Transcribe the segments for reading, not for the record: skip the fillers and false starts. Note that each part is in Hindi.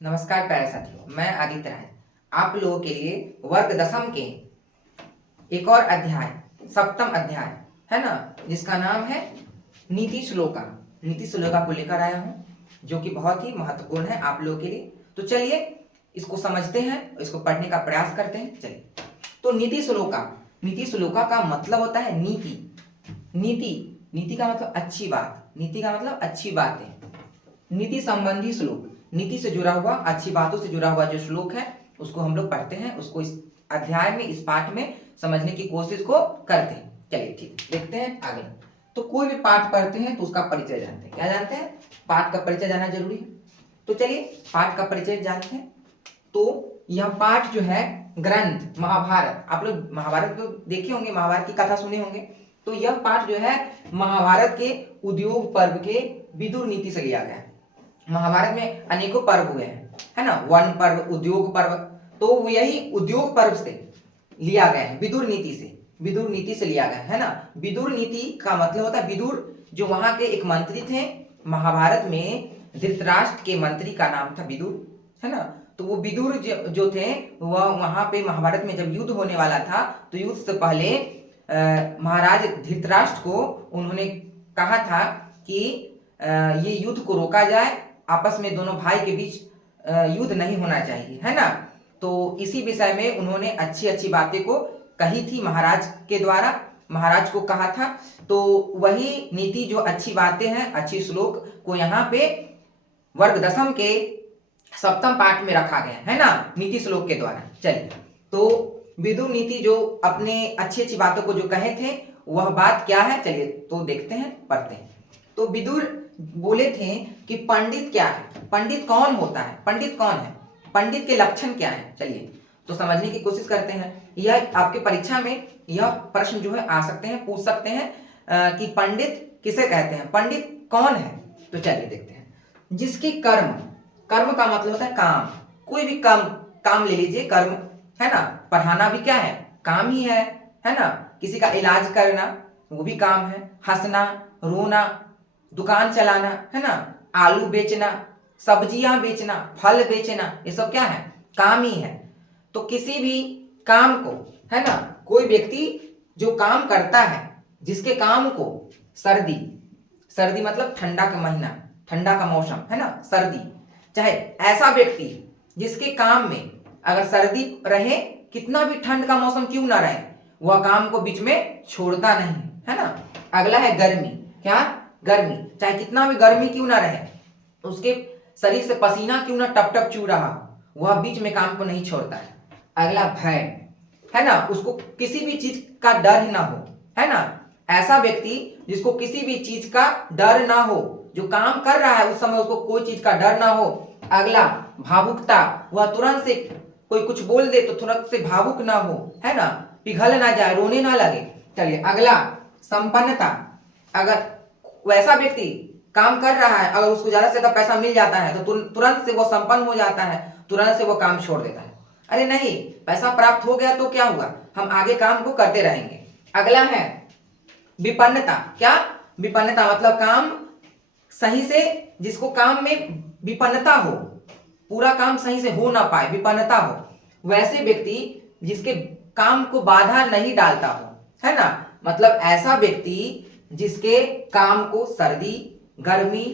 नमस्कार प्यारे साथियों, मैं आदित्य राय आप लोगों के लिए वर्ग दशम के एक और अध्याय, सप्तम अध्याय है ना, जिसका नाम है नीति श्लोका। नीति श्लोका को लेकर आया हूँ, जो कि बहुत ही महत्वपूर्ण है आप लोगों के लिए। तो चलिए इसको समझते हैं, इसको पढ़ने का प्रयास करते हैं। चलिए, तो नीति श्लोका, नीति श्लोका का मतलब होता है नीति। नीति, नीति का मतलब अच्छी बात, नीति का मतलब अच्छी बातें। नीति संबंधी श्लोक, नीति से जुड़ा हुआ, अच्छी बातों से जुड़ा हुआ जो श्लोक है उसको हम लोग पढ़ते हैं, उसको इस अध्याय में, इस पाठ में समझने की कोशिश को करते हैं। चलिए ठीक, देखते हैं आगे। तो कोई भी पाठ पढ़ते हैं तो उसका परिचय जानते हैं। क्या जानते हैं? पाठ का परिचय जानना जरूरी है। तो चलिए पाठ का परिचय जानते हैं। तो यह पाठ जो है ग्रंथ महाभारत, आप लोग महाभारत तो देखे होंगे, महाभारत की कथा सुने होंगे। तो यह पाठ जो है महाभारत के उद्योग पर्व के विदुर नीति से लिया गया है। महाभारत में अनेकों पर्व हुए हैं, है ना, वन पर्व, उद्योग पर्व, तो यही उद्योग पर्व से लिया गया है, विदुर नीति से, विदुर नीति से लिया गया है ना। विदुर नीति का मतलब होता है विदुर, जो वहां के एक मंत्री थे महाभारत में, धृतराष्ट्र के मंत्री का नाम था विदुर, है ना। तो वो विदुर जो थे वह वहां पे महाभारत में जब युद्ध होने वाला था तो युद्ध से पहले महाराज धृतराष्ट्र को उन्होंने कहा था कि ये युद्ध को रोका जाए, आपस में दोनों भाई के बीच युद्ध नहीं होना चाहिए, है ना। तो इसी विषय में उन्होंने अच्छी अच्छी बातें को कही थी महाराज के द्वारा, महाराज को कहा था। तो वही नीति, जो अच्छी बातें हैं, अच्छी श्लोक को यहाँ पे वर्ग दशम के सप्तम पाठ में रखा गया है ना, नीति श्लोक के द्वारा। चलिए, तो विदुर नीति जो अपने अच्छी अच्छी बातों को जो कहे थे वह बात क्या है, चलिए तो देखते हैं, पढ़ते हैं। तो विदुर बोले थे कि पंडित क्या है, पंडित कौन होता है, पंडित कौन है, पंडित के लक्षण क्या है। चलिए तो समझने की कोशिश करते हैं। यह आपके परीक्षा में यह प्रश्न जो है आ सकते हैं, पूछ सकते हैं कि पंडित किसे कहते हैं, पंडित कौन है। तो चलिए देखते हैं। जिसकी कर्म, कर्म का मतलब होता है काम, कोई भी काम ले लीजिए, कर्म है ना। पढ़ाना भी क्या है, काम ही है ना। किसी का इलाज करना वो भी काम है, हंसना, रोना, दुकान चलाना, है ना, आलू बेचना, सब्जियां बेचना, फल बेचना, ये सब क्या है, काम ही है। तो किसी भी काम को, है ना, कोई व्यक्ति जो काम करता है, जिसके काम को सर्दी, सर्दी मतलब ठंडा का महीना, ठंडा का मौसम, है ना, सर्दी, चाहे ऐसा व्यक्ति जिसके काम में अगर सर्दी रहे, कितना भी ठंड का मौसम क्यों ना रहे, वह काम को बीच में छोड़ता नहीं, है ना। अगला है गर्मी, क्या, गर्मी, चाहे कितना भी गर्मी क्यों ना रहे, उसके शरीर से पसीना क्यों ना टप टप चू रहा हो, वह बीच में काम को नहीं छोड़ता है। अगला भय, है ना, उसको किसी भी चीज का डर ही ना हो, है ना। ऐसा व्यक्ति जिसको किसी भी चीज का डर ना हो, जो काम कर रहा है उस समय उसको कोई चीज का डर ना हो। अगला भावुकता, वह तुरंत से कोई कुछ बोल दे तो तुरंत से भावुक ना हो, है ना, पिघल ना जाए, रोने ना लगे। चलिए अगला संपन्नता, अगर वैसा व्यक्ति काम कर रहा है, अगर उसको ज्यादा से ज्यादा पैसा मिल जाता है तो तुरंत से वो संपन्न हो जाता है, तुरंत से वो काम छोड़ देता है। अरे नहीं, पैसा प्राप्त हो गया तो क्या हुआ, हम आगे काम को करते रहेंगे। अगला है विपन्नता, क्या, विपन्नता मतलब काम सही से, जिसको काम में विपन्नता हो, पूरा काम सही से हो ना पाए, विपन्नता हो, वैसे व्यक्ति जिसके काम को बाधा नहीं डालता हो, है ना। मतलब ऐसा व्यक्ति जिसके काम को सर्दी, गर्मी,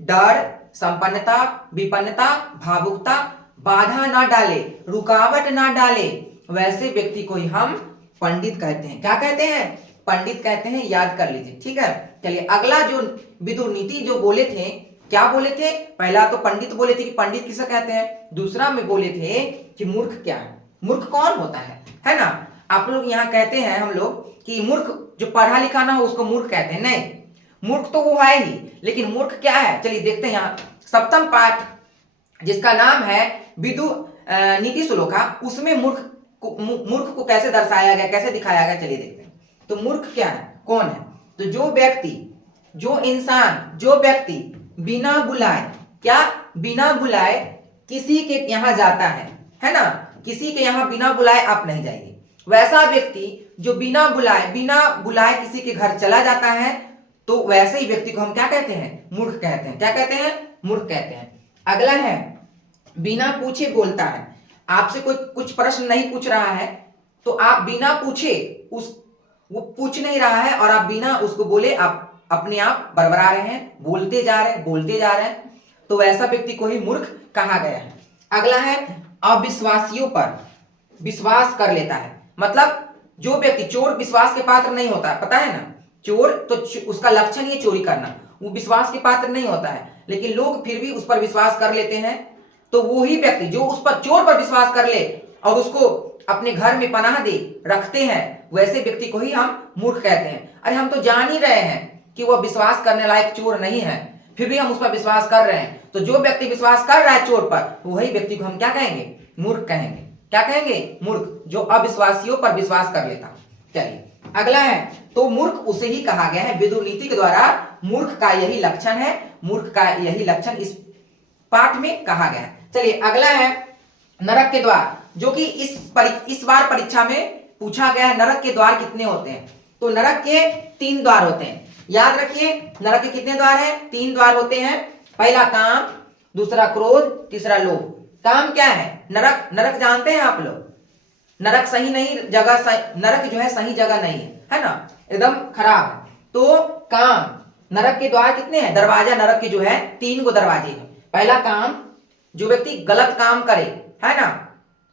डर, संपन्नता, विपन्नता, भावुकता बाधा ना डाले, रुकावट ना डाले, वैसे व्यक्ति को ही हम पंडित कहते हैं। क्या कहते हैं, पंडित कहते हैं, याद कर लीजिए, ठीक है। चलिए अगला जो विदुर नीति जो बोले थे, क्या बोले थे, पहला तो पंडित बोले थे कि पंडित किसे कहते हैं, दूसरा में बोले थे कि मूर्ख क्या है, मूर्ख कौन होता है ना। आप लोग यहाँ कहते हैं हम लोग कि मूर्ख जो पढ़ा लिखा ना हो उसको मूर्ख कहते हैं, नहीं, मूर्ख तो वो है ही, लेकिन मूर्ख क्या है, चलिए देखते हैं। यहाँ सप्तम पाठ जिसका नाम है विदुर नीति श्लोका, उसमें मूर्ख को कैसे दर्शाया गया, कैसे दिखाया गया, चलिए देखते हैं। तो मूर्ख क्या है, कौन है, तो जो व्यक्ति, जो इंसान, जो व्यक्ति बिना बुलाए, क्या, बिना बुलाए किसी के यहाँ जाता है ना, किसी के यहाँ बिना बुलाए आप नहीं जाइए, वैसा व्यक्ति जो बिना बुलाए किसी के घर चला जाता है, तो वैसे ही व्यक्ति को हम क्या कहते हैं, मूर्ख कहते हैं। क्या कहते हैं, मूर्ख कहते हैं। अगला है बिना पूछे बोलता है, आपसे कोई कुछ प्रश्न नहीं पूछ रहा है तो आप बिना पूछे उस वो पूछ नहीं रहा है और आप बिना उसको बोले आप अपने आप बड़बड़ा रहे हैं, बोलते जा रहे हैं, बोलते जा रहे हैं, तो वैसा व्यक्ति को ही मूर्ख कहा गया है। अगला है अविश्वासियों पर विश्वास कर लेता है। मतलब जो व्यक्ति, चोर विश्वास के पात्र नहीं होता, पता है ना, चोर तो उसका लक्षण ही चोरी करना, वो विश्वास के पात्र नहीं होता है, लेकिन लोग फिर भी उस पर विश्वास कर लेते हैं। तो वो ही व्यक्ति जो उस पर, चोर पर विश्वास कर ले और उसको अपने घर में पनाह दे रखते हैं, वैसे व्यक्ति को ही हम मूर्ख कहते हैं। अरे हम तो जान ही रहे हैं कि वह विश्वास करने लायक चोर नहीं है, फिर भी हम उस पर विश्वास कर रहे हैं। तो जो व्यक्ति विश्वास कर रहा है चोर पर, वही व्यक्ति को हम क्या कहेंगे? मूर्ख कहेंगे। क्या कहेंगे? मूर्ख, जो अविश्वासियों पर विश्वास कर लेता। चलिए अगला है, तो मूर्ख उसे ही कहा गया है। विदुर नीति के द्वारा मूर्ख का यही लक्षण है, मूर्ख का यही लक्षण इस पाठ में कहा गया है। चलिए अगला है नरक के द्वार, जो कि इस बार परीक्षा में पूछा गया है। नरक के द्वार कितने होते हैं? तो नरक के 3 द्वार होते हैं। याद रखिए, नरक के कितने द्वार हैं? 3 द्वार होते हैं। पहला काम, दूसरा क्रोध, तीसरा लोभ। काम क्या है? नरक, नरक जानते हैं आप लोग? नरक सही नहीं जगह, नरक जो है सही जगह नहीं है ना, एकदम खराब है। तो काम, नरक के द्वार कितने हैं? दरवाजा नरक के जो है 3 गो दरवाजे हैं। पहला काम, जो व्यक्ति गलत काम करे, है ना,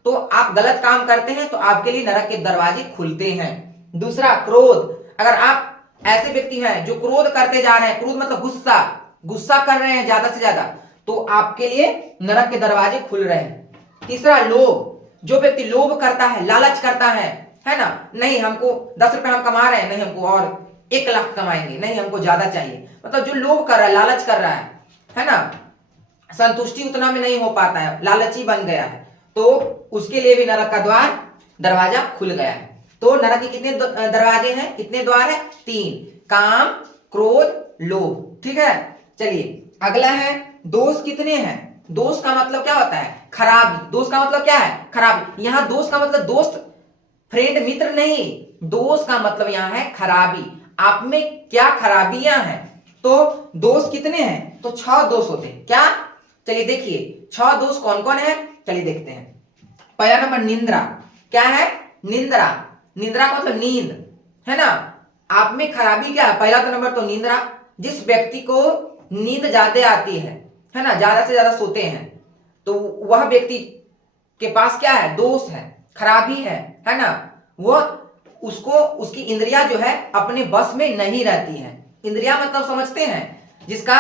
तो आप गलत काम करते हैं तो आपके लिए नरक के दरवाजे खुलते हैं। दूसरा क्रोध, अगर आप ऐसे व्यक्ति हैं जो क्रोध करते जा रहे हैं, क्रोध मतलब गुस्सा, गुस्सा कर रहे हैं ज्यादा से ज्यादा, तो आपके लिए नरक के दरवाजे खुल रहे हैं। तीसरा लोभ, जो व्यक्ति लोभ करता है, लालच करता है ना, नहीं हमको 10 रुपए हम कमा रहे हैं, नहीं हमको और 1 लाख कमाएंगे, नहीं हमको ज्यादा चाहिए, मतलब जो लोभ कर रहा है, लालच कर रहा है ना, संतुष्टि उतना में नहीं हो पाता है, लालची बन गया है, तो उसके लिए भी नरक का द्वार, दरवाजा खुल गया है। तो नरक के कितने दरवाजे हैं? कितने द्वार है? 3, काम, क्रोध, लोभ। ठीक है, चलिए अगला है दोष कितने हैं? दोष का मतलब क्या होता है? खराबी। दोष का मतलब क्या है? खराबी। यहां दोष का मतलब दोस्त, फ्रेंड, मित्र नहीं, दोष का मतलब यहां है खराबी। आप में क्या खराबियां हैं? तो दोष कितने हैं? तो 6 दोष होते हैं। क्या? चलिए देखिए 6 दोष कौन कौन है, चलिए देखते हैं। पहला नंबर निंद्रा। क्या है? निंद्रा। निंद्रा का मतलब नींद, है ना। आप में खराबी क्या है? पहला तो नंबर तो निंद्रा। जिस व्यक्ति को नींद ज्यादा आती है ना, ज्यादा से ज्यादा सोते हैं, तो वह व्यक्ति के पास क्या है? दोष है, खराबी है ना। वह, उसको, उसकी इंद्रियां जो है अपने बस में नहीं रहती है। इंद्रियां मतलब समझते हैं, जिसका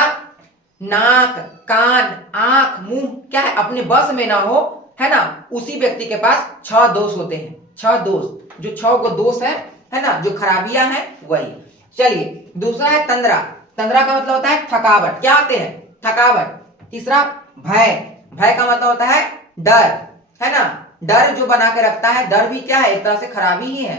नाक, कान, आंख, मुंह क्या है? अपने बस में ना हो, है ना, उसी व्यक्ति के पास 6 दोष होते हैं। 6 दोष, जो 6 गो दोष है ना, जो खराबियां हैं वही। चलिए दूसरा है तंद्रा। तंद्रा का मतलब होता है थकावट। क्या आते हैं? थकावट। तीसरा भय। भय का मतलब होता है डर, है ना। डर जो बना के रखता है, डर भी क्या है? एक तरह से खराबी ही है।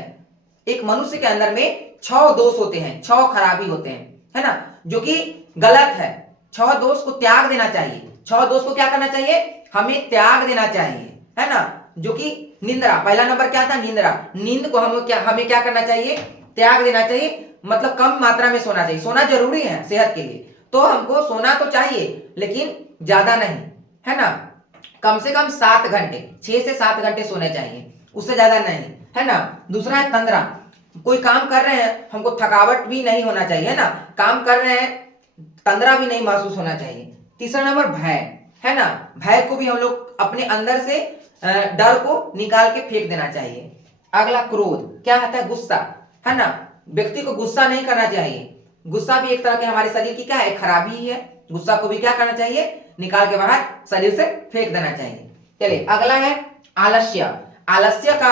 एक मनुष्य के अंदर में 6 दोष होते हैं, 6 खराबी होते हैं, है ना, जो कि गलत है। 6 दोष को त्याग देना चाहिए। 6 दोष को क्या करना चाहिए? हमें त्याग देना चाहिए, है ना, जो कि निंद्रा। पहला नंबर क्या था? निंद्रा। नींद को हमें क्या करना चाहिए? त्याग देना चाहिए। मतलब कम मात्रा में सोना चाहिए। सोना जरूरी है सेहत के लिए, तो हमको सोना तो चाहिए, लेकिन ज्यादा नहीं, है ना। कम से कम 7 घंटे, 6 से 7 घंटे सोने चाहिए, उससे ज्यादा नहीं, है ना। दूसरा है तंद्रा। कोई काम कर रहे हैं, हमको थकावट भी नहीं होना चाहिए, है ना, काम कर रहे हैं, तंद्रा भी नहीं महसूस होना चाहिए। तीसरा नंबर भय, है ना। भय को भी हम लोग अपने अंदर से, डर को निकाल के फेंक देना चाहिए। अगला क्रोध। क्या आता है? गुस्सा, है ना। व्यक्ति को गुस्सा नहीं करना चाहिए। गुस्सा भी एक तरह के हमारे शरीर की क्या है? खराबी ही है। गुस्सा को भी क्या करना चाहिए? निकाल के बाहर शरीर से फेंक देना चाहिए। चलिए अगला है आलस्य। आलस्य का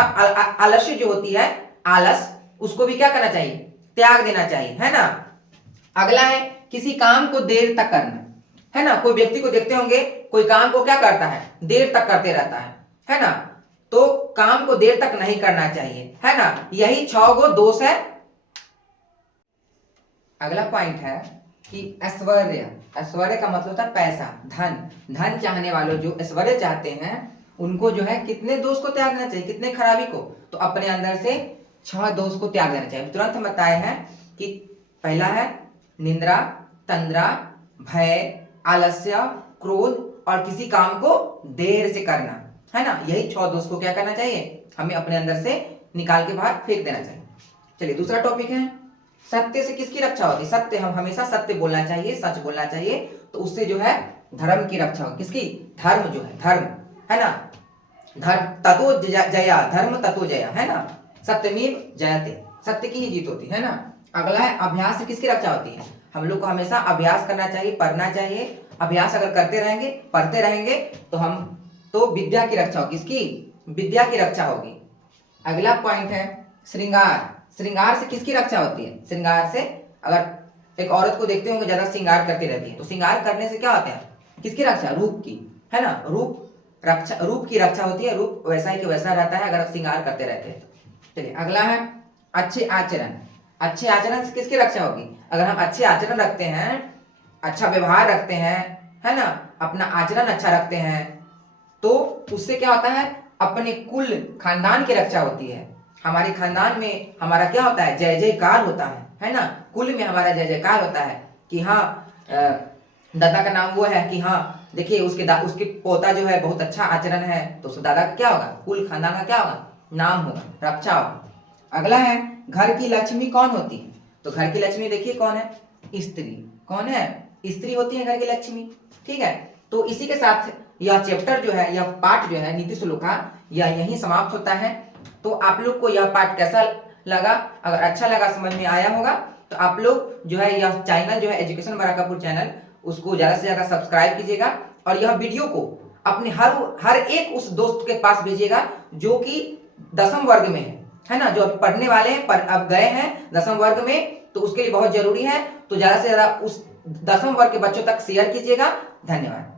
आलस्य जो होती है, आलस, उसको भी क्या करना चाहिए? त्याग देना चाहिए, है ना। अगला है किसी काम को देर तक करना, है ना। कोई व्यक्ति को देखते होंगे, कोई काम को क्या करता है? देर तक करते रहता है ना। तो काम को देर तक नहीं करना चाहिए, है ना। यही 6 गो दोष है। अगला पॉइंट है कि ऐश्वर्य। ऐश्वर्य का मतलब होता है पैसा, धन। धन चाहने वालों, जो ऐश्वर्य चाहते हैं, उनको जो है कितने दोष को त्याग देना चाहिए? कितने खराबी को? तो अपने अंदर से 6 दोष को त्याग देना चाहिए। तुरंत हम बताए हैं कि पहला है निंद्रा, तंद्रा, भय, आलस्य, क्रोध और किसी काम को देर से करना, है ना। यही 6 दोष को क्या करना चाहिए, हमें अपने अंदर से निकाल के बाहर फेंक देना चाहिए। चलिए दूसरा टॉपिक है सत्य से किसकी रक्षा होती है। सत्य, हम हमेशा सत्य बोलना चाहिए, सच बोलना चाहिए, तो उससे जो है धर्म की रक्षा होगी। किसकी, धर्म जो है, धर्म, है ना। धर्म ततो जया, धर्म ततो जया, है ना। सत्यमेव जयते, सत्य की ही जीत होती है ना। अगला है अभ्यास से किसकी रक्षा होती है। हम लोग को हमेशा अभ्यास करना चाहिए, पढ़ना चाहिए। अभ्यास अगर करते रहेंगे, पढ़ते रहेंगे तो विद्या की रक्षा होगी। किसकी, विद्या की रक्षा होगी। अगला पॉइंट है श्रृंगार। श्रृंगार से किसकी रक्षा होती है। श्रृंगार से, अगर एक औरत को देखते होंगे ज्यादा श्रृंगार करती रहती है, तो श्रृंगार करने से क्या होता है, किसकी रक्षा, रूप की, है ना। रूप की रक्षा होती है। रूप वैसा ही कि वैसा रहता है अगर श्रृंगार करते रहते हैं। चलिए अगला है अच्छे आचरण। अच्छे आचरण से किसकी रक्षा होगी। अगर हम अच्छे आचरण रखते हैं, अच्छा व्यवहार रखते हैं, है ना, अपना आचरण अच्छा रखते हैं, तो उससे क्या होता है, अपने कुल खानदान की रक्षा होती है। हमारे खानदान में हमारा क्या होता है, जय जयकार होता है ना। कुल में हमारा जय जयकार होता है कि हाँ दादा का नाम वो है कि हाँ देखिए उसके पोता जो है बहुत अच्छा आचरण है, तो उस दादा का क्या होगा, कुल खानदान का क्या होगा, नाम होगा, रक्षा होगा। अगला है घर की लक्ष्मी कौन होती है। तो घर की लक्ष्मी देखिए कौन है, स्त्री। कौन है, स्त्री होती है घर की लक्ष्मी। ठीक है, तो इसी के साथ यह चैप्टर जो है, यह पाठ जो है नीति श्लोक का, यह यहीं समाप्त होता है। तो आप लोग को यह पाठ कैसा लगा, अगर अच्छा लगा, समझ में आया होगा, तो आप लोग जो है यह चैनल जो है एजुकेशन बराकापुर चैनल, उसको ज्यादा से ज्यादा सब्सक्राइब कीजिएगा और यह वीडियो को अपने हर एक उस दोस्त के पास भेजिएगा जो कि 10वीं वर्ग में है ना, जो अभी पढ़ने वाले हैं, पर अब गए हैं 10वीं वर्ग में, तो उसके लिए बहुत जरूरी है। तो ज्यादा से ज्यादा उस 10वीं वर्ग के बच्चों तक शेयर कीजिएगा। धन्यवाद।